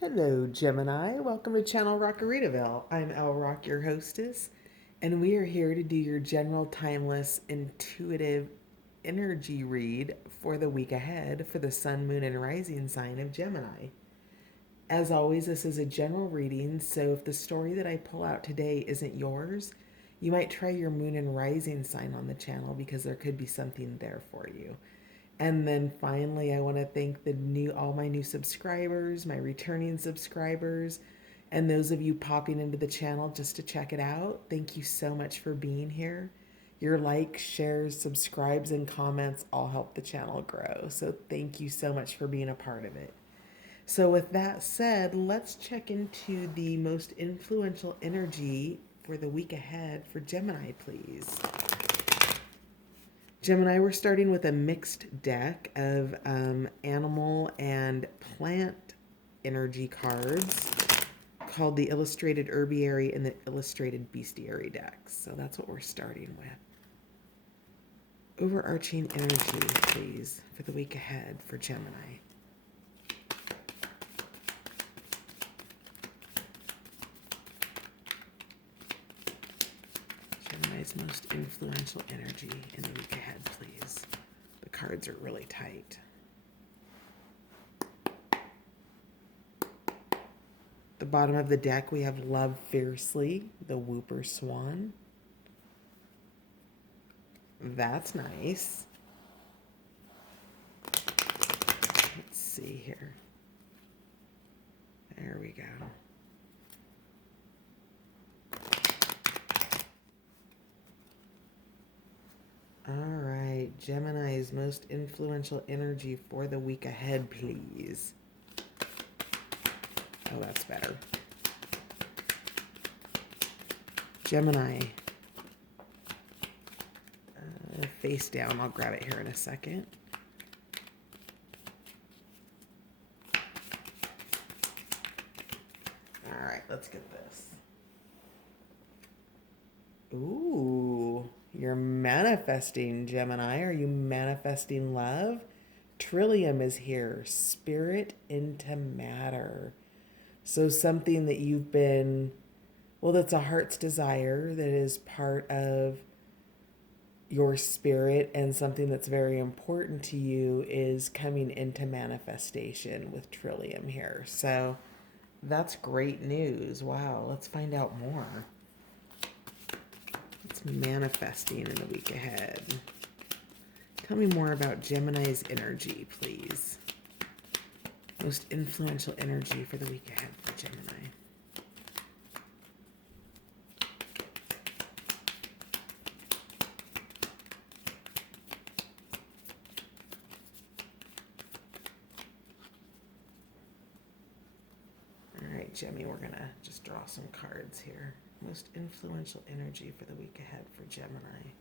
Hello, Gemini. Welcome to Channel Rockaritaville. I'm El Rock, your hostess, and we are here to do your general timeless intuitive energy read for the week ahead for the sun, moon, and rising sign of Gemini. As always, this is a general reading, so if the story that I pull out today isn't yours, you might try your moon and rising sign on the channel because there could be something there for you. And then finally, I want to thank all my new subscribers, my returning subscribers, and those of you popping into the channel just to check it out. Thank you so much for being here. Your likes, shares, subscribes, and comments all help the channel grow. So thank you so much for being a part of it. So with that said, let's check into the most influential energy for the week ahead for Gemini, please. Gemini, we're starting with a mixed deck of animal and plant energy cards called the Illustrated Herbiary and the Illustrated Bestiary decks. So that's what we're starting with. Overarching energy, please, for the week ahead for Gemini. Gemini's most influential energy in the week ahead, please. The cards are really tight. The bottom of the deck, we have Love Fiercely, the Whooper Swan. That's nice. Let's see here. There we go. All right, Gemini's most influential energy for the week ahead, please. Oh, that's better. Gemini. Face down. I'll grab it here in a second. All right, let's get this. Ooh, you're manifesting, Gemini. Are you manifesting love? Trillium is here. Spirit into matter. So something that you've been, well, that's a heart's desire that is part of your spirit, and something that's very important to you is coming into manifestation with Trillium here. So that's great news. Wow, let's find out more. It's manifesting in the week ahead. Tell me more about Gemini's energy, please. Most influential energy for the week ahead for Gemini. All right, Gemmy, we're going to just draw some cards here. Most influential energy for the week ahead for Gemini.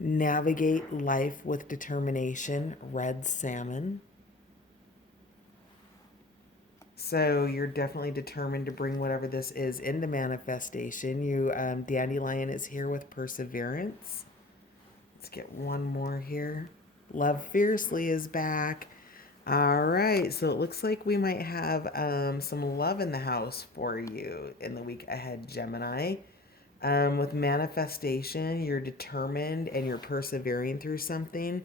Navigate life with determination, red salmon. So you're definitely determined to bring whatever this is into manifestation. Dandelion is here with perseverance. Let's get one more here. Love Fiercely is back. All right, so it looks like we might have some love in the house for you in the week ahead, Gemini. With manifestation, you're determined and you're persevering through something.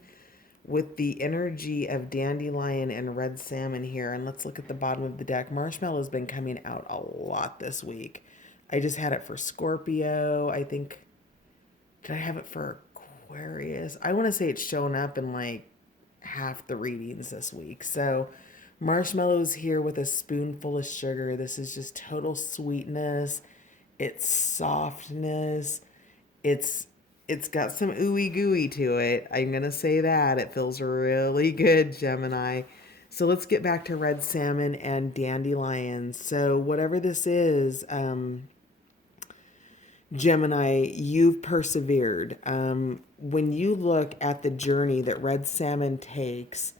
With the energy of dandelion and red salmon here, and let's look at the bottom of the deck. Marshmallow's been coming out a lot this week. I just had it for Scorpio. I think, did I have it for Aquarius? I want to say it's shown up in like half the readings this week. So Marshmallow's here with a spoonful of sugar. This is just total sweetness. It's softness. It's got some ooey gooey to it. I'm gonna say that. It feels really good, Gemini. So let's get back to red salmon and dandelion. So whatever this is, Gemini, you've persevered. When you look at the journey that red salmon takes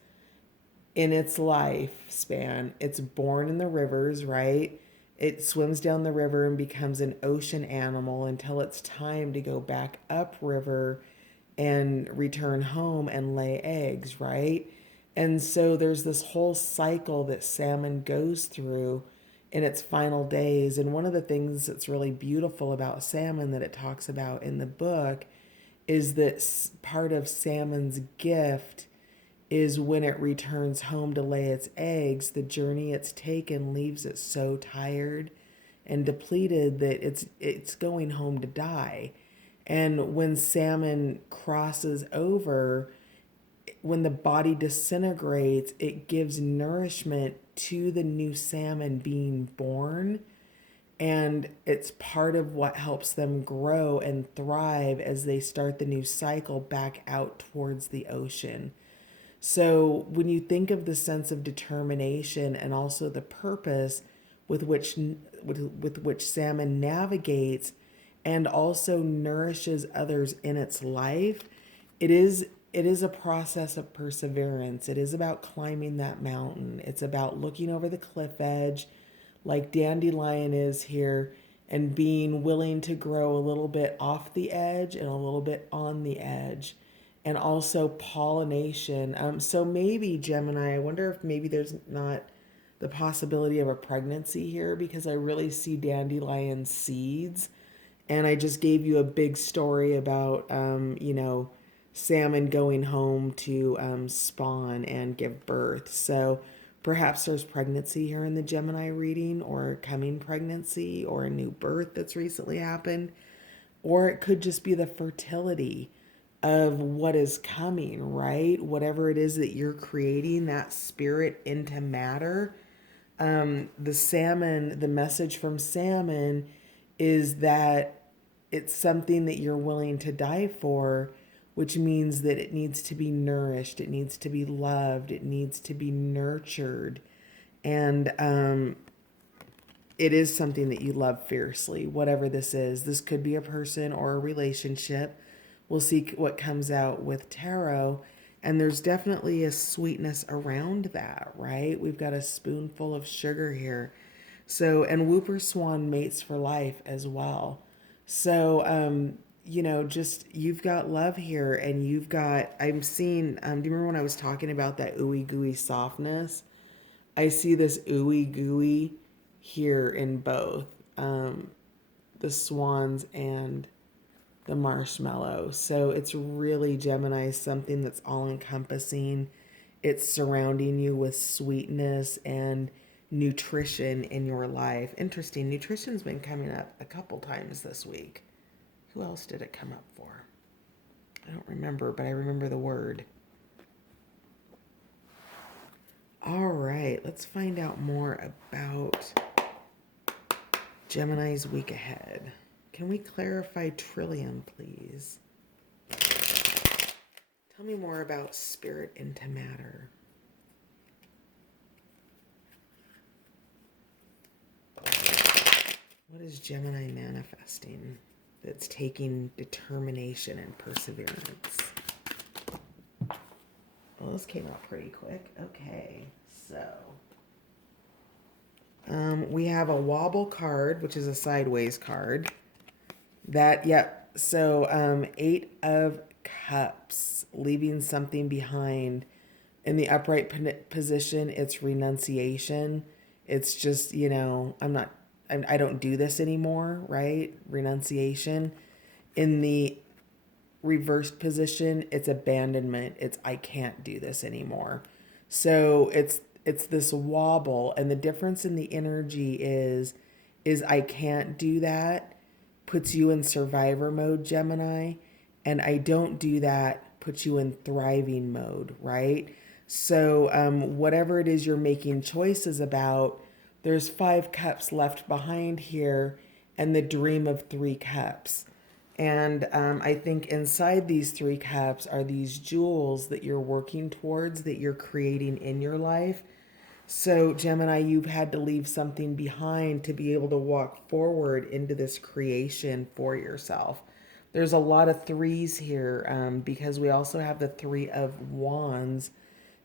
in its lifespan, it's born in the rivers, right? It swims down the river and becomes an ocean animal until it's time to go back upriver and return home and lay eggs, right? And so there's this whole cycle that salmon goes through in its final days. And one of the things that's really beautiful about salmon that it talks about in the book is that part of salmon's gift is when it returns home to lay its eggs, the journey it's taken leaves it so tired and depleted that it's going home to die. And when salmon crosses over, when the body disintegrates, it gives nourishment to the new salmon being born. And it's part of what helps them grow and thrive as they start the new cycle back out towards the ocean. So when you think of the sense of determination and also the purpose with which salmon navigates and also nourishes others in its life, it is a process of perseverance. It is about climbing that mountain. It's about looking over the cliff edge like Dandelion is here and being willing to grow a little bit off the edge and a little bit on the edge, and also pollination. So maybe Gemini, I wonder if maybe there's not the possibility of a pregnancy here, because I really see dandelion seeds. And I just gave you a big story about, salmon going home to spawn and give birth. So perhaps there's pregnancy here in the Gemini reading, or coming pregnancy, or a new birth that's recently happened. Or it could just be the fertility of what is coming, right? Whatever it is that you're creating, that spirit into matter. The message from salmon is that it's something that you're willing to die for, which means that it needs to be nourished, it needs to be loved, it needs to be nurtured. And it is something that you love fiercely, whatever this is. This could be a person or a relationship. We'll see what comes out with tarot. And there's definitely a sweetness around that, right? We've got a spoonful of sugar here. So, and Whooper Swan mates for life as well. So, just you've got love here, and I'm seeing, do you remember when I was talking about that ooey gooey softness? I see this ooey gooey here in both the swans and the marshmallow. So it's really, Gemini, something that's all encompassing. It's surrounding you with sweetness and nutrition in your life. Interesting. Nutrition's been coming up a couple times this week. Who else did it come up for? I don't remember, but I remember the word. All right, let's find out more about Gemini's week ahead. Can we clarify Trillium, please? Tell me more about spirit into matter. What is Gemini manifesting that's taking determination and perseverance? Well, this came out pretty quick. Okay, so we have a wobble card, which is a sideways card. So 8 of Cups, leaving something behind. In the upright position, it's renunciation. It's just, I don't do this anymore, right? Renunciation. In the reversed position, it's abandonment. It's I can't do this anymore. So it's this wobble, and the difference in the energy is I can't do that puts you in survivor mode, Gemini, and I don't do that puts you in thriving mode, right? So whatever it is you're making choices about, there's 5 cups left behind here, and the dream of 3 cups. And I think inside these 3 cups are these jewels that you're working towards, that you're creating in your life. So, Gemini, you've had to leave something behind to be able to walk forward into this creation for yourself. There's a lot of 3s here because we also have the 3 of Wands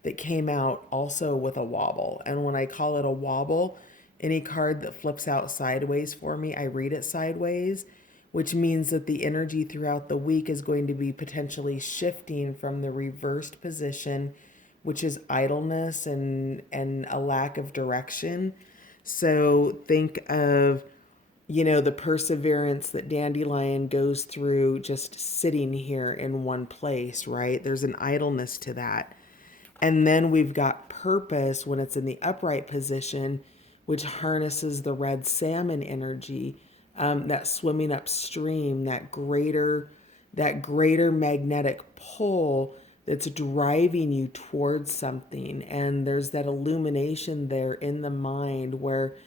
that came out also with a wobble. And when I call it a wobble, any card that flips out sideways for me, I read it sideways, which means that the energy throughout the week is going to be potentially shifting from the reversed position, which is idleness and a lack of direction. So think of, the perseverance that Dandelion goes through just sitting here in one place, right? There's an idleness to that. And then we've got purpose when it's in the upright position, which harnesses the red salmon energy, that swimming upstream, that greater magnetic pull that's driving you towards something. And there's that illumination there in the mind where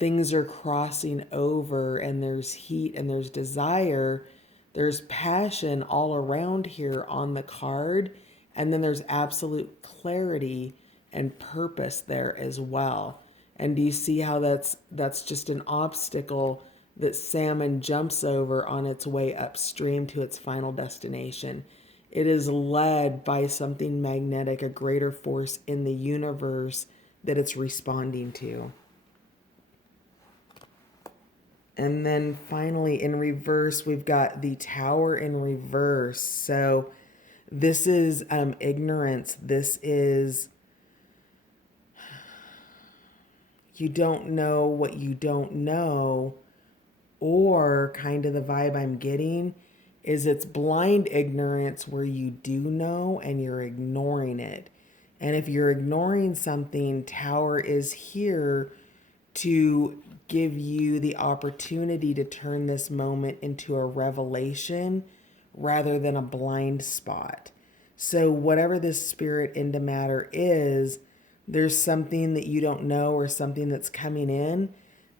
things are crossing over and there's heat and there's desire, there's passion all around here on the card, and then there's absolute clarity and purpose there as well. And do you see how that's just an obstacle that salmon jumps over on its way upstream to its final destination? It is led by something magnetic, a greater force in the universe that it's responding to. And then finally in reverse, we've got the Tower in reverse. So this is ignorance. This is, you don't know what you don't know, or kind of the vibe I'm getting is it's blind ignorance where you do know and you're ignoring it. And if you're ignoring something, Tower is here to give you the opportunity to turn this moment into a revelation rather than a blind spot. So whatever this spirit into matter is, there's something that you don't know or something that's coming in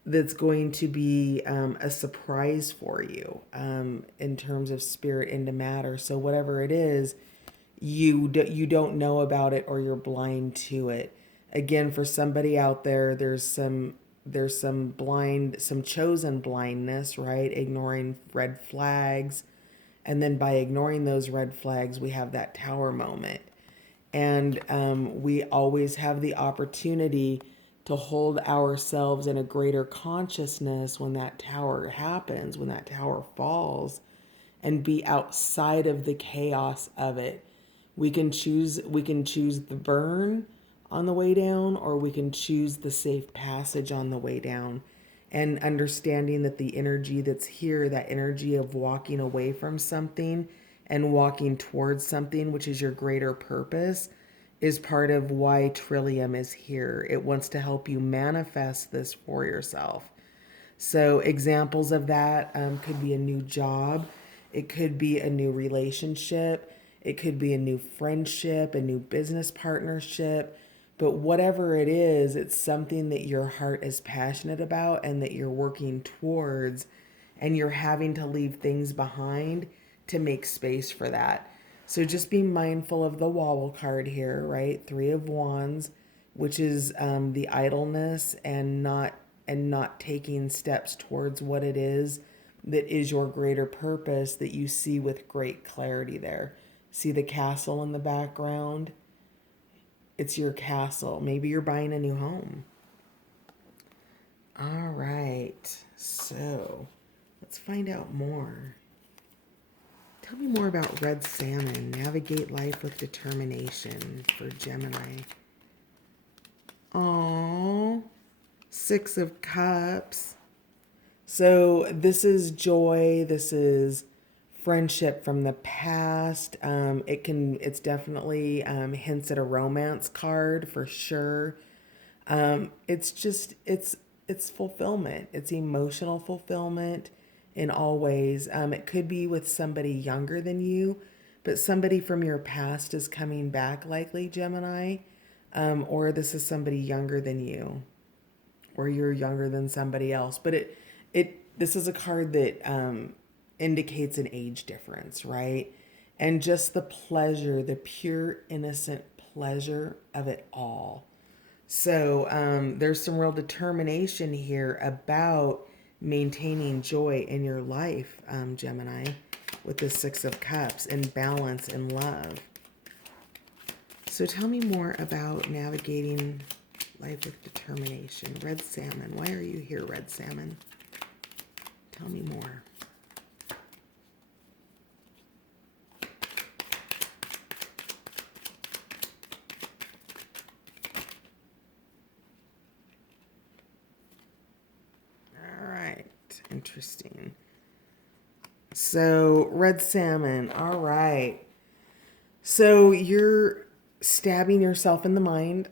that's going to be a surprise for you in terms of spirit into matter. So whatever it is, you don't know about it or you're blind to it. Again, for somebody out there, there's some chosen blindness, right? Ignoring red flags. And then by ignoring those red flags, we have that Tower moment. And we always have the opportunity to hold ourselves in a greater consciousness when that tower happens, when that tower falls, and be outside of the chaos of it. We can choose the burn on the way down, or we can choose the safe passage on the way down. And understanding that the energy that's here, that energy of walking away from something and walking towards something, which is your greater purpose, is part of why Trillium is here. It wants to help you manifest this for yourself. So examples of that could be a new job. It could be a new relationship. It could be a new friendship, a new business partnership. But whatever it is, it's something that your heart is passionate about and that you're working towards, and you're having to leave things behind to make space for that. So just be mindful of the wobble card here, right? 3 of Wands, which is the idleness and not taking steps towards what it is that is your greater purpose that you see with great clarity there. See the castle in the background? It's your castle. Maybe you're buying a new home. All right. So let's find out more. Tell me more about red salmon. Navigate life with determination for Gemini. Oh, 6 of Cups. So this is joy. This is friendship from the past. It's definitely hints at a romance card for sure. It's fulfillment. It's emotional fulfillment in all ways. It could be with somebody younger than you, but somebody from your past is coming back, likely, Gemini. Or this is somebody younger than you, or you're younger than somebody else. But this is a card that indicates an age difference, right? And just the pleasure, the pure, innocent pleasure of it all. So there's some real determination here about maintaining joy in your life, Gemini, with the 6 of Cups, and balance and love. So tell me more about navigating life with determination. Red salmon. Why are you here, red salmon? Tell me more. Interesting. So, red salmon. All right. So, you're stabbing yourself in the mind.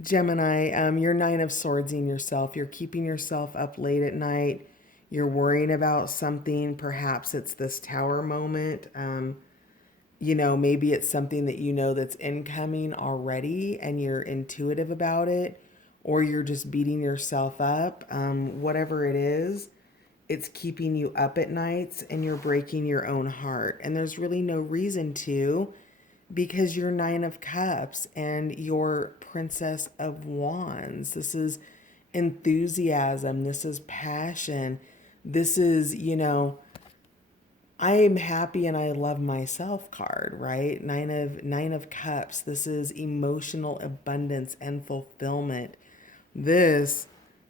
Gemini, you're nine of swords in yourself. You're keeping yourself up late at night. You're worrying about something. Perhaps it's this tower moment. Maybe it's something that that's incoming already and you're intuitive about it, or you're just beating yourself up. Whatever it is, it's keeping you up at nights and you're breaking your own heart. And there's really no reason to, because you're Nine of Cups and you're Princess of Wands. This is enthusiasm. This is passion. This is, I am happy and I love myself card, right? Nine of Cups. This is emotional abundance and fulfillment. This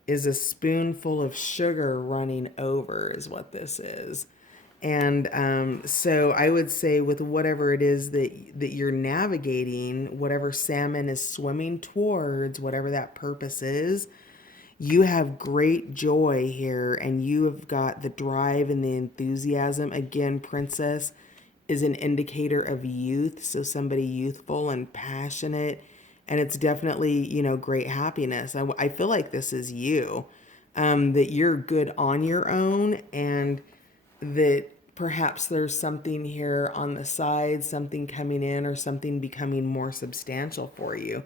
is a spoonful of sugar running over is what this is. And so I would say with whatever it is that you're navigating, whatever salmon is swimming towards, whatever that purpose is, you have great joy here and you have got the drive and the enthusiasm. Again, Princess is an indicator of youth, so somebody youthful and passionate, and it's definitely, great happiness. I feel like this is you, that you're good on your own, and that perhaps there's something here on the side, something coming in or something becoming more substantial for you.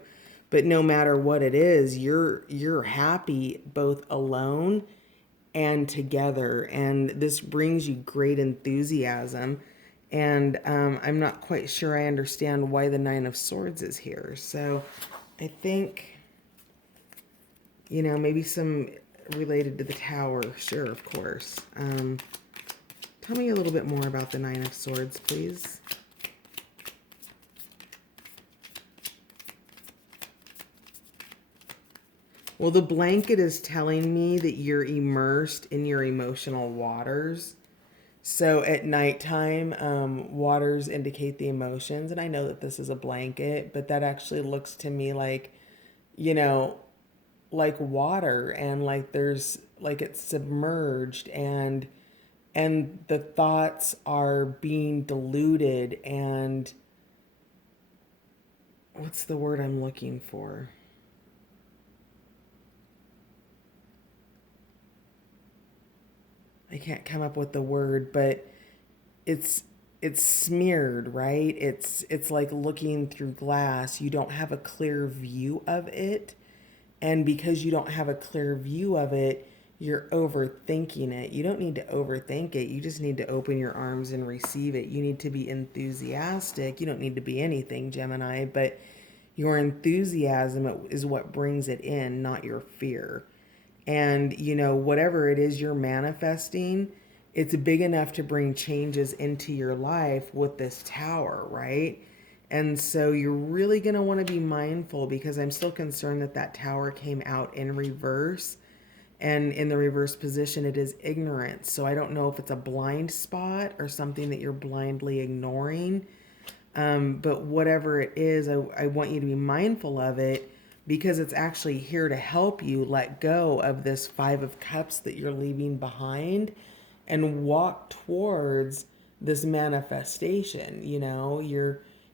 But no matter what it is, you're happy both alone and together, and this brings you great enthusiasm. And I'm not quite sure I understand why the Nine of Swords is here. So I think, maybe some related to the Tower. Sure, of course. Tell me a little bit more about the Nine of Swords, please. Well, the blanket is telling me that you're immersed in your emotional waters. So at nighttime, waters indicate the emotions. And I know that this is a blanket, but that actually looks to me like, like water, and like there's like it's submerged, and the thoughts are being diluted, and what's the word I'm looking for? I can't come up with the word, but it's it's smeared, right? It's like looking through glass. You don't have a clear view of it. And because you don't have a clear view of it, you're overthinking it. You don't need to overthink it. You just need to open your arms and receive it. You need to be enthusiastic. You don't need to be anything, Gemini, but your enthusiasm is what brings it in, not your fear. And, whatever it is you're manifesting, it's big enough to bring changes into your life with this tower, right? And so you're really going to want to be mindful, because I'm still concerned that that tower came out in reverse. And in the reverse position, it is ignorance. So I don't know if it's a blind spot or something that you're blindly ignoring. But whatever it is, I want you to be mindful of it, because it's actually here to help you let go of this Five of Cups that you're leaving behind and walk towards this manifestation.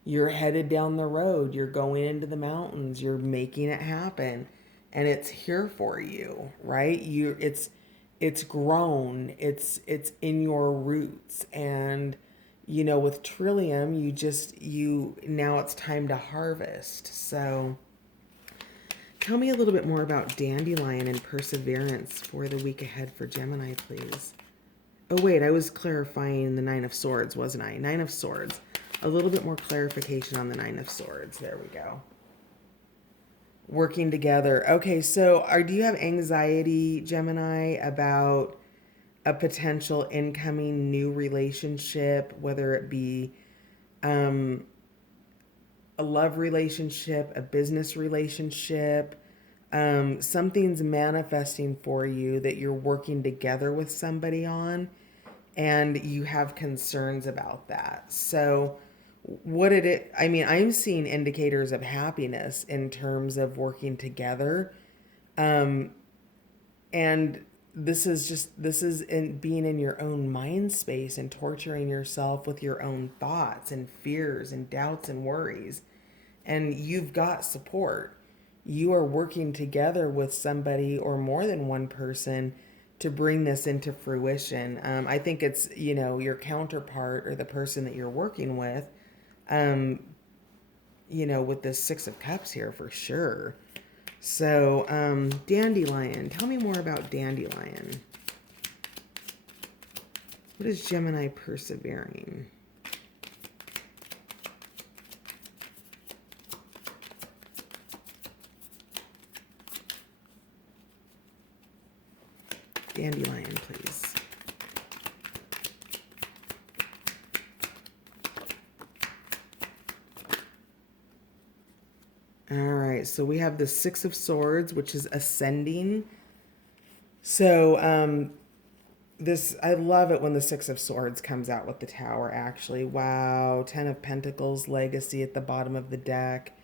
You're headed down the road, you're going into the mountains, you're making it happen, and it's here for you, right? It's grown, it's in your roots. And with Trillium, you now it's time to harvest. So tell me a little bit more about Dandelion and Perseverance for the week ahead for Gemini, please. Oh, wait, I was clarifying the Nine of Swords, wasn't I? Nine of Swords. A little bit more clarification on the Nine of Swords. There we go. Working together. Okay, so do you have anxiety, Gemini, about a potential incoming new relationship, whether it be a love relationship, a business relationship? Something's manifesting for you that you're working together with somebody on, and you have concerns about that. So I'm seeing indicators of happiness in terms of working together. And this is in being in your own mind space and torturing yourself with your own thoughts and fears and doubts and worries. And you've got support. You are working together with somebody or more than one person to bring this into fruition. I think it's, your counterpart or the person that you're working with, um, with this Six of Cups here for sure. So, Dandelion. Tell me more about Dandelion. What is Gemini persevering? Dandelion, please. All right, so we have the Six of Swords, which is ascending. So, I love it when the Six of Swords comes out with the Tower, actually. Wow, Ten of Pentacles, legacy at the bottom of the deck.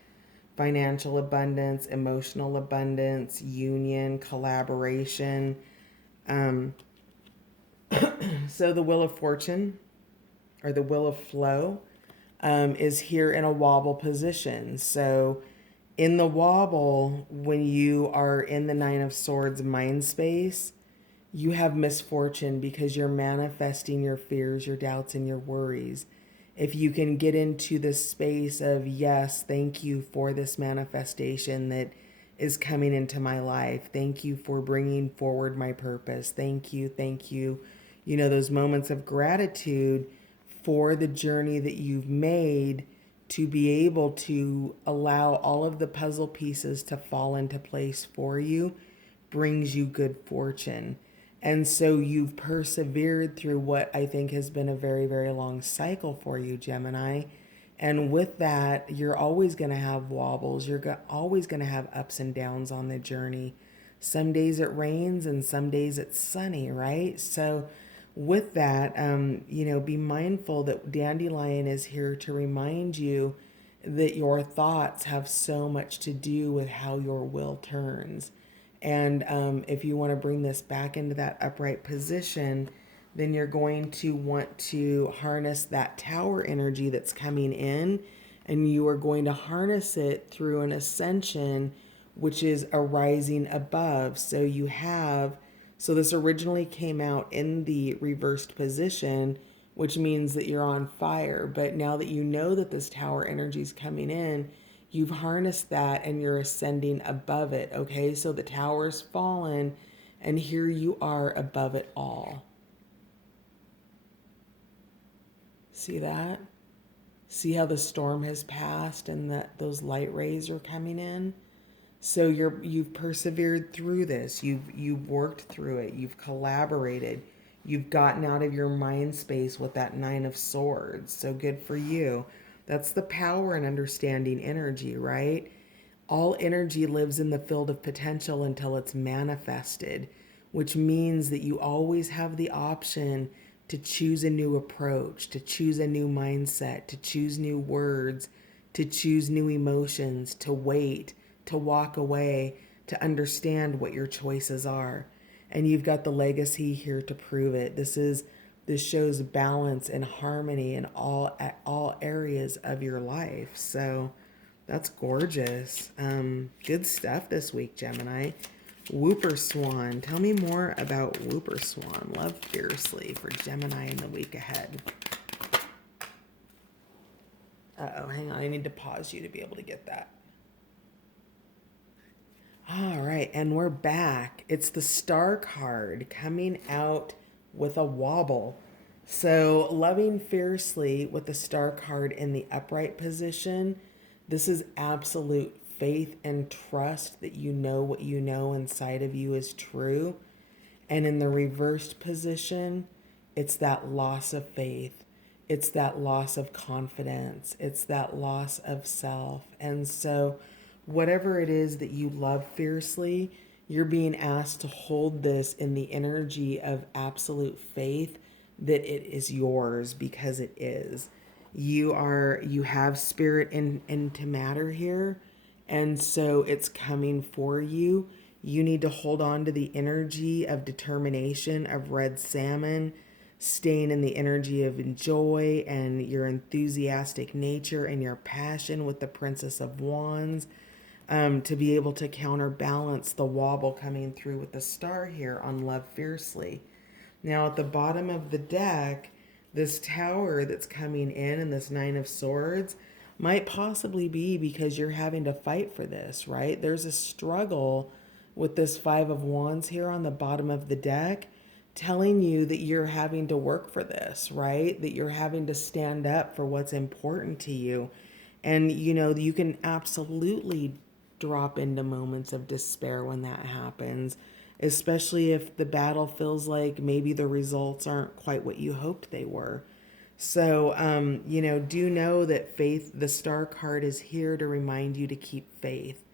Financial abundance, emotional abundance, union, collaboration. Um, so the Wheel of Fortune, or the Wheel of Flow, is here in a wobble position. So in the wobble, when you are in the Nine of Swords mind space, you have misfortune because you're manifesting your fears, your doubts, and your worries. If you can get into the space of, yes, thank you for this manifestation that is coming into my life. Thank you for bringing forward my purpose. Thank you, thank you. Those moments of gratitude for the journey that you've made to be able to allow all of the puzzle pieces to fall into place for you brings you good fortune. And so you've persevered through what I think has been a very, very long cycle for you, Gemini. And with that, you're always going to have wobbles. Always going to have ups and downs on the journey. Some days it rains and some days it's sunny, right? So with that, be mindful that Dandelion is here to remind you that your thoughts have so much to do with how your will turns. And if you want to bring this back into that upright position, then you're going to want to harness that tower energy that's coming in, and you are going to harness it through an ascension, which is a rising above. So this originally came out in the reversed position, which means that you're on fire. But now that you know that this tower energy is coming in, you've harnessed that and you're ascending above it. Okay, so the tower's fallen, and here you are above it all. See that? See how the storm has passed and that those light rays are coming in? So you've persevered through this. You've worked through it. You've collaborated. You've gotten out of your mind space with that Nine of Swords. So good for you. That's the power and understanding energy, right? All energy lives in the field of potential until it's manifested, which means that you always have the option to choose a new approach, to choose a new mindset, to choose new words, to choose new emotions, to wait, to walk away, to understand what your choices are. And you've got the legacy here to prove it. This shows balance and harmony in all areas of your life. So that's gorgeous. Good stuff this week, Gemini. Whooper Swan. Tell me more about Whooper Swan. Love fiercely for Gemini in the week ahead. Uh-oh, hang on. I need to pause you to be able to get that. All right, and we're back. It's the Star card coming out with a wobble. So, loving fiercely with the Star card in the upright position, this is absolute faith and trust that you know what you know inside of you is true. And in the reversed position, it's that loss of faith. It's that loss of confidence. It's that loss of self. And so, whatever it is that you love fiercely, you're being asked to hold this in the energy of absolute faith that it is yours, because it is. You have spirit into matter here, and so it's coming for you. You need to hold on to the energy of determination of red salmon, staying in the energy of joy and your enthusiastic nature and your passion with the Princess of Wands, to be able to counterbalance the wobble coming through with the star here on Love Fiercely. Now, at the bottom of the deck, this tower that's coming in and this Nine of Swords might possibly be because you're having to fight for this, right? There's a struggle with this Five of Wands here on the bottom of the deck, telling you that you're having to work for this, right? That you're having to stand up for what's important to you. And, you know, you can absolutely drop into moments of despair when that happens, especially if the battle feels like maybe the results aren't quite what you hoped they were. So, you know, do know that faith, the star card, is here to remind you to keep faith.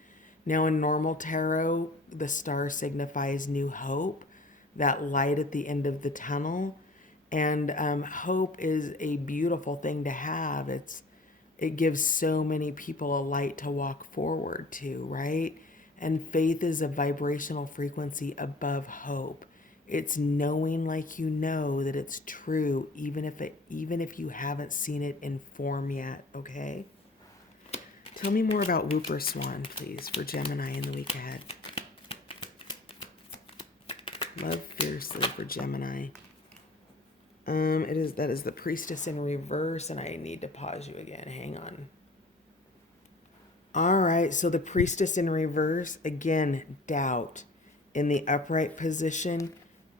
Now, in normal tarot, the star signifies new hope, that light at the end of the tunnel. And hope is a beautiful thing to have. It gives so many people a light to walk forward to, right? And faith is a vibrational frequency above hope. It's knowing, like, you know that it's true, even if you haven't seen it in form yet. Okay. Tell me more about Whooper Swan, please, for Gemini in the week ahead. Love Fiercely for Gemini. That is the Priestess in reverse, and I need to pause you again. Hang on. All right, so the Priestess in reverse, again, doubt. In the upright position,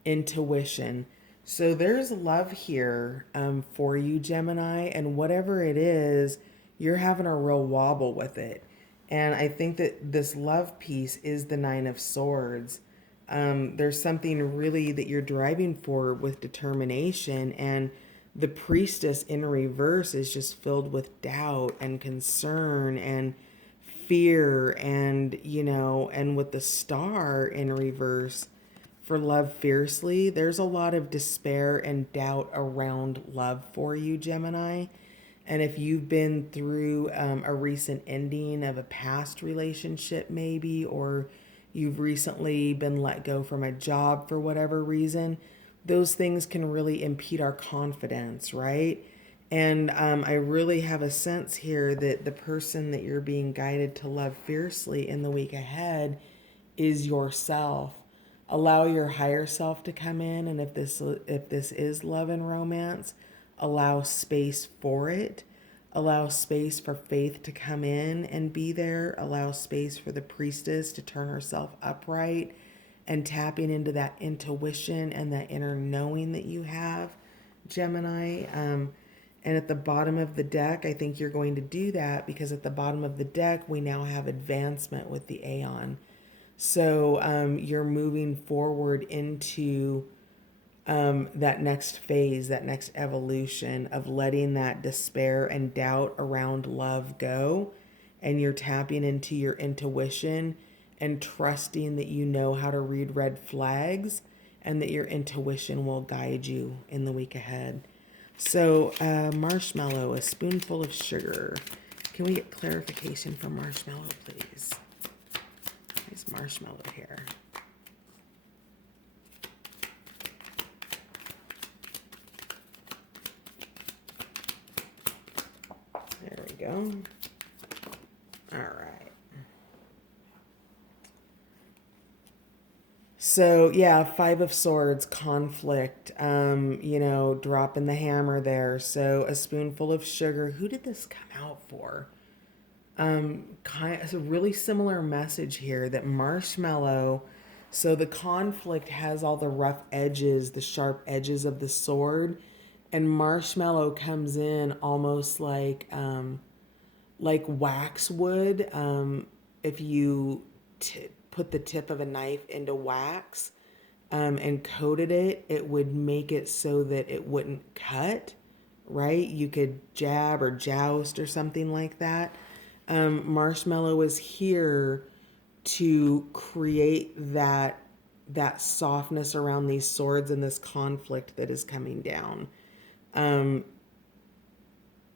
intuition. So there's love here for you, Gemini, and whatever it is, you're having a real wobble with it. And I think that this love piece is the Nine of Swords. There's something really that you're driving for with determination, and the Priestess in reverse is just filled with doubt and concern and fear, and, you know, and with the star in reverse for Love Fiercely, there's a lot of despair and doubt around love for you, Gemini. And if you've been through a recent ending of a past relationship, maybe, or you've recently been let go from a job for whatever reason, those things can really impede our confidence, right? And I really have a sense here that the person that you're being guided to love fiercely in the week ahead is yourself. Allow your higher self to come in, and if this is love and romance, allow space for it. Allow space for faith to come in and be there. Allow space for the Priestess to turn herself upright and tapping into that intuition and that inner knowing that you have, Gemini. And at the bottom of the deck, I think you're going to do that because at the bottom of the deck, we now have advancement with the Aeon. So you're moving forward into that next phase, that next evolution of letting that despair and doubt around love go. And you're tapping into your intuition and trusting that you know how to read red flags and that your intuition will guide you in the week ahead. So marshmallow, a spoonful of sugar. Can we get clarification from marshmallow, please? There's marshmallow here. There we go. All right. So yeah, Five of Swords, conflict, you know, dropping the hammer there. So a spoonful of sugar. Who did this come out for? It's a really similar message here that marshmallow. So the conflict has all the rough edges, the sharp edges of the sword, and marshmallow comes in almost like wax would. If you put the tip of a knife into wax and coated it, it would make it so that it wouldn't cut, right? You could jab or joust or something like that. Marshmallow is here to create that softness around these swords and this conflict that is coming down.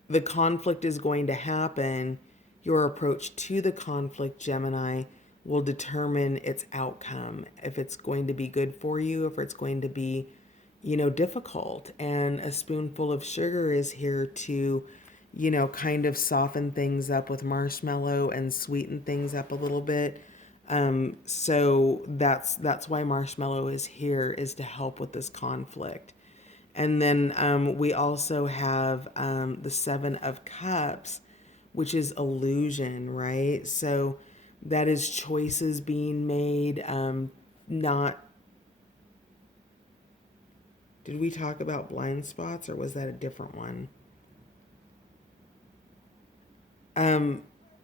The conflict is going to happen. Your approach to the conflict, Gemini, will determine its outcome. If it's going to be good for you, if it's going to be, difficult. And a spoonful of sugar is here to, kind of soften things up with marshmallow and sweeten things up a little bit. So that's why marshmallow is here, is to help with this conflict. And then we also have the Seven of Cups, which is illusion, right? So that is choices being made, not. Did we talk about blind spots, or was that a different one?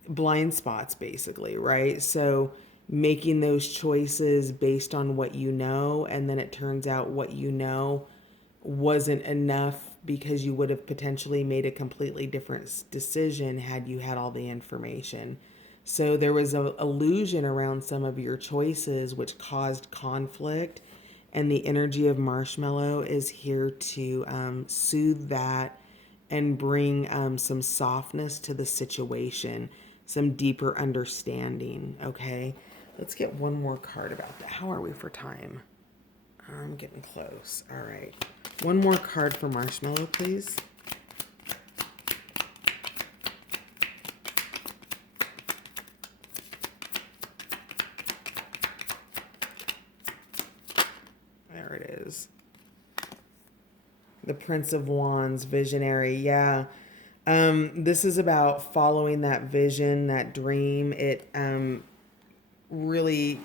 Blind spots, basically, right? So making those choices based on what you know, and then it turns out what you know wasn't enough, because you would have potentially made a completely different decision had you had all the information. So there was a illusion around some of your choices, which caused conflict. And the energy of marshmallow is here to soothe that and bring some softness to the situation, some deeper understanding. Okay, let's get one more card about that. How are we for time? I'm getting close. All right. One more card for marshmallow, please. There it is. The Prince of Wands, visionary. Yeah. This is about following that vision, that dream. It really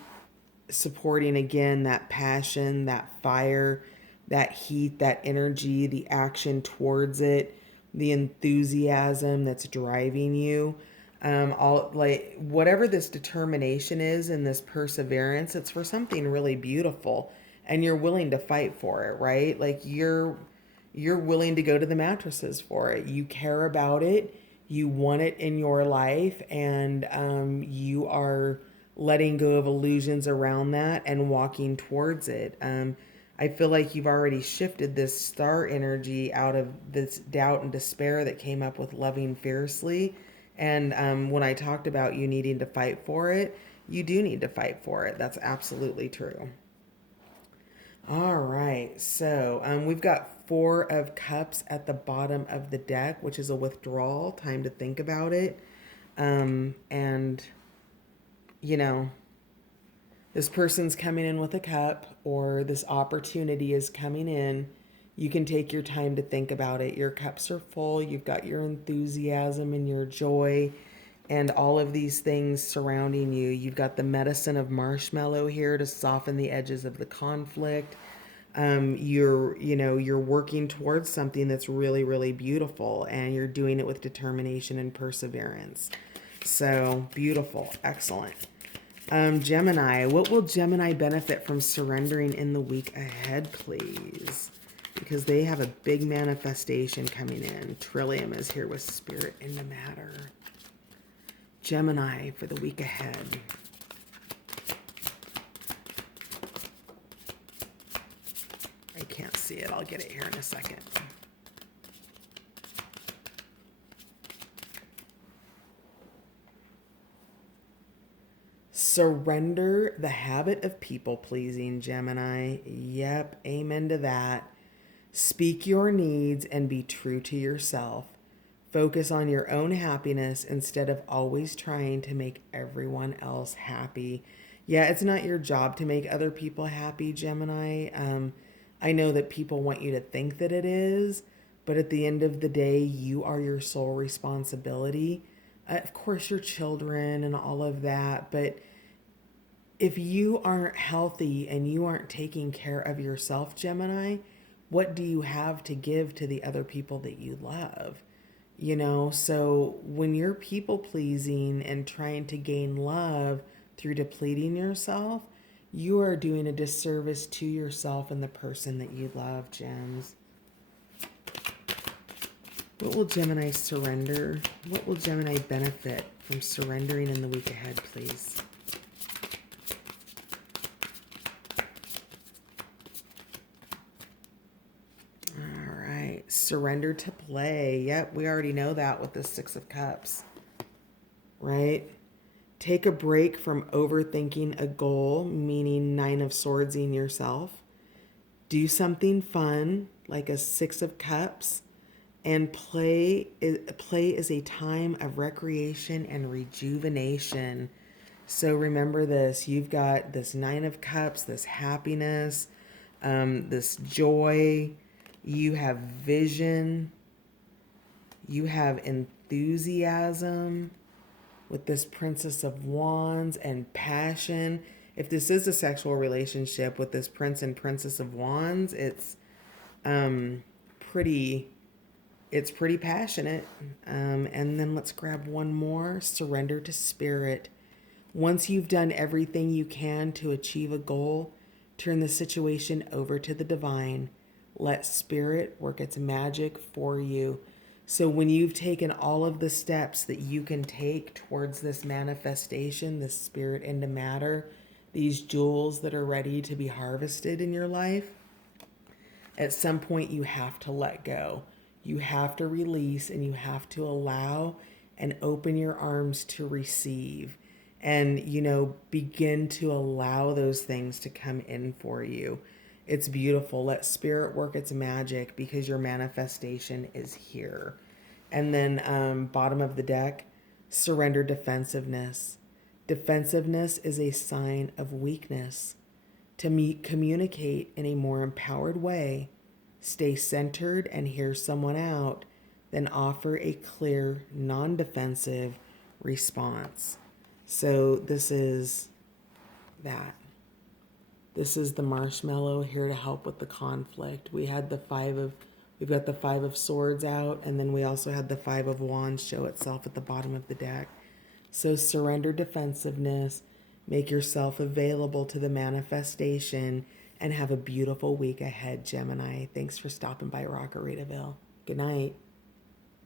supporting, again, that passion, that fire, that heat, that energy, the action towards it, the enthusiasm that's driving you. All, like, whatever this determination is and this perseverance, it's for something really beautiful, and you're willing to fight for it, right? Like, you're willing to go to the mattresses for it. You care about it. You want it in your life, and you are letting go of illusions around that and walking towards it. I feel like you've already shifted this star energy out of this doubt and despair that came up with loving fiercely. And when I talked about you needing to fight for it, you do need to fight for it. That's absolutely true. All right, so we've got Four of Cups at the bottom of the deck, which is a withdrawal, time to think about it. And, you know, this person's coming in with a cup, or this opportunity is coming in. You can take your time to think about it. Your cups are full. You've got your enthusiasm and your joy and all of these things surrounding you. You've got the medicine of marshmallow here to soften the edges of the conflict. You're working towards something that's really, really beautiful, and you're doing it with determination and perseverance. So beautiful. Excellent. Gemini, what will Gemini benefit from surrendering in the week ahead, please? Because they have a big manifestation coming in. Trillium is here with spirit into matter. Gemini for the week ahead. I can't see it. I'll get it here in a second. Surrender the habit of people pleasing, Gemini. Yep, amen to that. Speak your needs and be true to yourself. Focus on your own happiness instead of always trying to make everyone else happy. Yeah, it's not your job to make other people happy, Gemini. I know that people want you to think that it is, but at the end of the day, you are your sole responsibility. Of course, your children and all of that, but if you aren't healthy and you aren't taking care of yourself, Gemini, what do you have to give to the other people that you love? So when you're people pleasing and trying to gain love through depleting yourself, you are doing a disservice to yourself and the person that you love, Gems. What will Gemini surrender? What will Gemini benefit from surrendering in the week ahead, please? Surrender to play. Yep, we already know that with the Six of Cups, right? Take a break from overthinking a goal, meaning Nine of Swords in yourself. Do something fun, like a Six of Cups, and play is a time of recreation and rejuvenation. So remember this, you've got this Nine of Cups, this happiness, this joy, you have vision, you have enthusiasm with this Princess of Wands and passion. If this is a sexual relationship with this Prince and Princess of Wands, um, pretty it's pretty passionate. And then let's grab one more. Surrender to spirit. Once you've done everything you can to achieve a goal, turn the situation over to the divine. Let spirit work its magic for you. So when you've taken all of the steps that you can take towards this manifestation, this spirit into matter, these jewels that are ready to be harvested in your life, at some point you have to let go. You have to release and you have to allow and open your arms to receive and, begin to allow those things to come in for you. It's beautiful. Let spirit work its magic because your manifestation is here. And then, bottom of the deck, surrender defensiveness. Defensiveness is a sign of weakness. To communicate in a more empowered way, stay centered and hear someone out, then offer a clear, non defensive response. So, this is that. This is the marshmallow here to help with the conflict. We've got the Five of Swords out, and then we also had the Five of Wands show itself at the bottom of the deck. So surrender defensiveness, make yourself available to the manifestation, and have a beautiful week ahead, Gemini. Thanks for stopping by Rockeritaville. Good night.